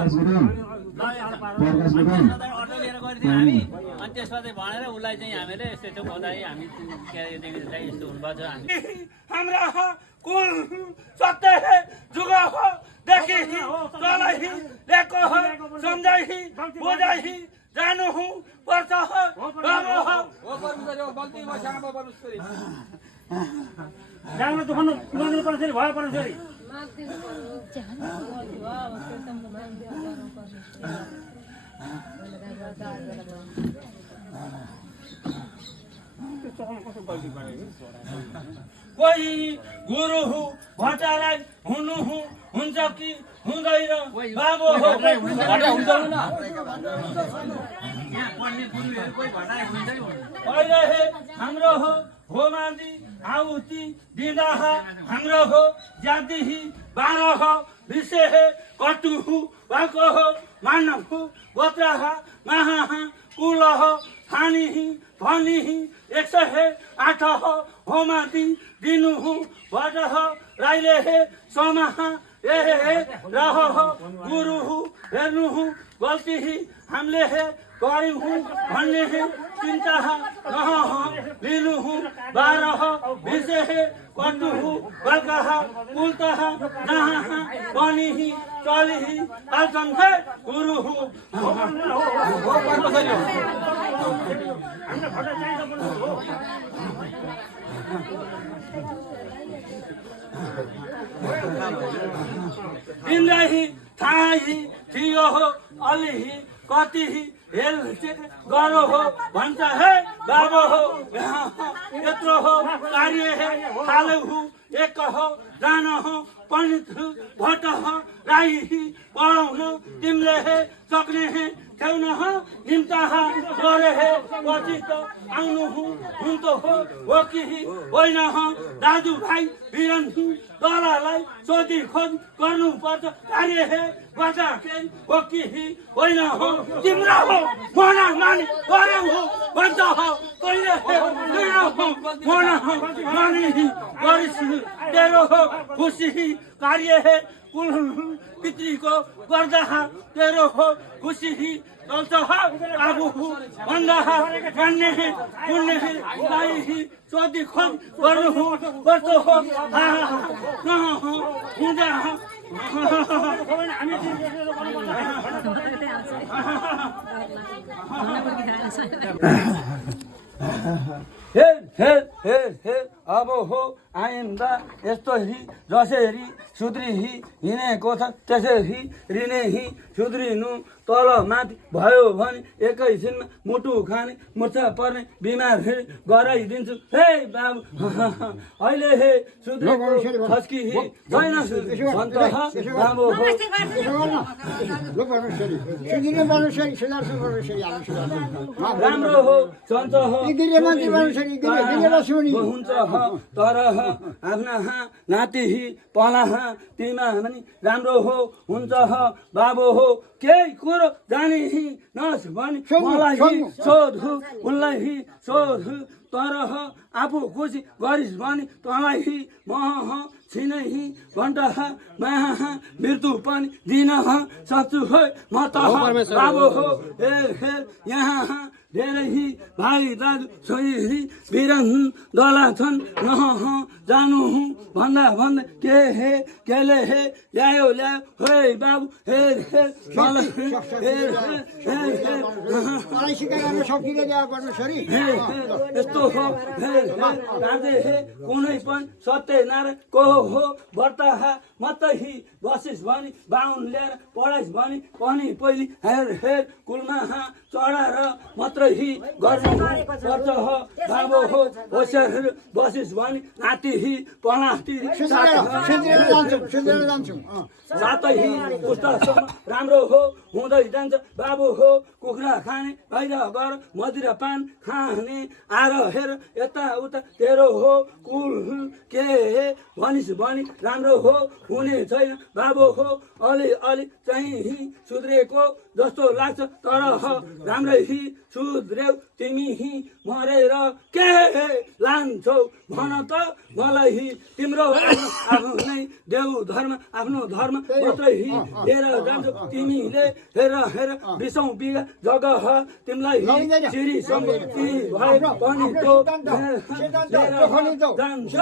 auto लिएर गएको थियौँ हामी अनि त्यसमा चाहिँ भनेर उसलाई चाहिँ हामीले यस्तो भन्दाखेरि हामी चाहिँ यस्तो हुनुभएको छ हामी हाम्रा कुल सत्य जुग हो देखि तलै लेको हो सम्झाइ बुझाइ जानु हूँ पर्छ हो राम्रो हो जानु दुखन गर्नु पर्छ भयो पर्छ कोही गुरु हुँ भट्टालाई हुनु हुँ हुन्छ कि हुँदैन बाबु हो अहिले हाम्रो हो मान्दी आहुति दिँदा हाम्रो हो जाति बाह्र हो विषय कटु भएको हो मानव गोत्र महा कुल हो खानी भनी 108 हो माथि दिनु भट राईले समा रह गुरु हेर्नु गल्ती हामीले गर्यौँ भन्ने चिन्ता लिनु 12 विषय कटु बल्का कुलत जहाँ पनि चलि हाल्छन् हे गुरु तिमीलाई थाहै थियो अलि कति हेल गरो हो भन्छ हे बाबु हो यत्रो हो कार्य थालौ एक हो जान हो पण्डित भट्ट राई पढाउन तिमीले सक्ने ठेउन निम्ता गरे पछि त आउनु हुन्थ्यो हो कि होइन दाजु भाइ बिरन दलालाई सोधी खोज गर्नु पर्छ कार्य गर्दा केही हो कि होइन तिम्रो हो मना मानि गर्यौ हो भन्छ हो कहिले मना मानि गरिस तेरो हो खुसी कार्य कुल पितृको गर्दा तेरो हो खुसी चल्छ आगो भन्दा भन्ने पुण्य सोधी खोज गर्नु पर्छ हो हुँदा अब हो आइन्दा यस्तोरी जसरी सुध्री हिँडेको छ त्यसरी ऋणे सुध्रिनु तल माथि भयो भने एकैछिनमा मुटु खाने मुर्छा पर्ने बिमार गराइदिन्छु हे बाबु अहिले सुध्रेको खस्की छैन भन्छ बाबु हो राम्रो हो सन्त हो हुन्छ तर आफ्ना नाति पला तिमा पनि राम्रो हो हुन्छ बाबु हो केही कुरो जाने नस भने मलाई सोध उनलाई सोध तर आफू खुसी गरिस् भने तँलाई म छिनै घण्टा महा मृत्यु पनि दिन सक्छु है म त बाबु हो हेर यहाँ धेरै भाइ दाजु छोरी बिरन दला छन् जानु भन्दा भन्दै केले ल्यायो हे बाबु हेर यस्तो हो कुनै पनि सत्य नारायण को हो व्रत मात्रै बसिस् भने बाहुन ल्याएर पढाइस् भने पनि पहिले हेर कुलमा चढाएर मात्रै गर्नु पर्छ हो बाबु हो होसियार बसिस् भने नाति पनाति सातै पुस्तकसम्म राम्रो हो हुँदै जान्छ बाबु हो कुखुरा खाने बाहिर गर मदिरा पान खाने आएर हेर यताउता तेरो हो कुल के भनिस् भनी राम्रो हो हुने छैन बाबु हो अलि चाहिँ सुध्रेको जस्तो लाग्छ तर राम्रै सुध्रेऊ तिमी मरेर के लान्छौ भन त मलाई तिम्रो आफ्नै देऊ धर्म आफ्नो धर्म मात्रै लिएर जान्छौ तिमीले हेर 20औं बिघा जग्गा तिमीलाई चिरी सम्पत्ति भए पनि त्यो लिएर जान्छ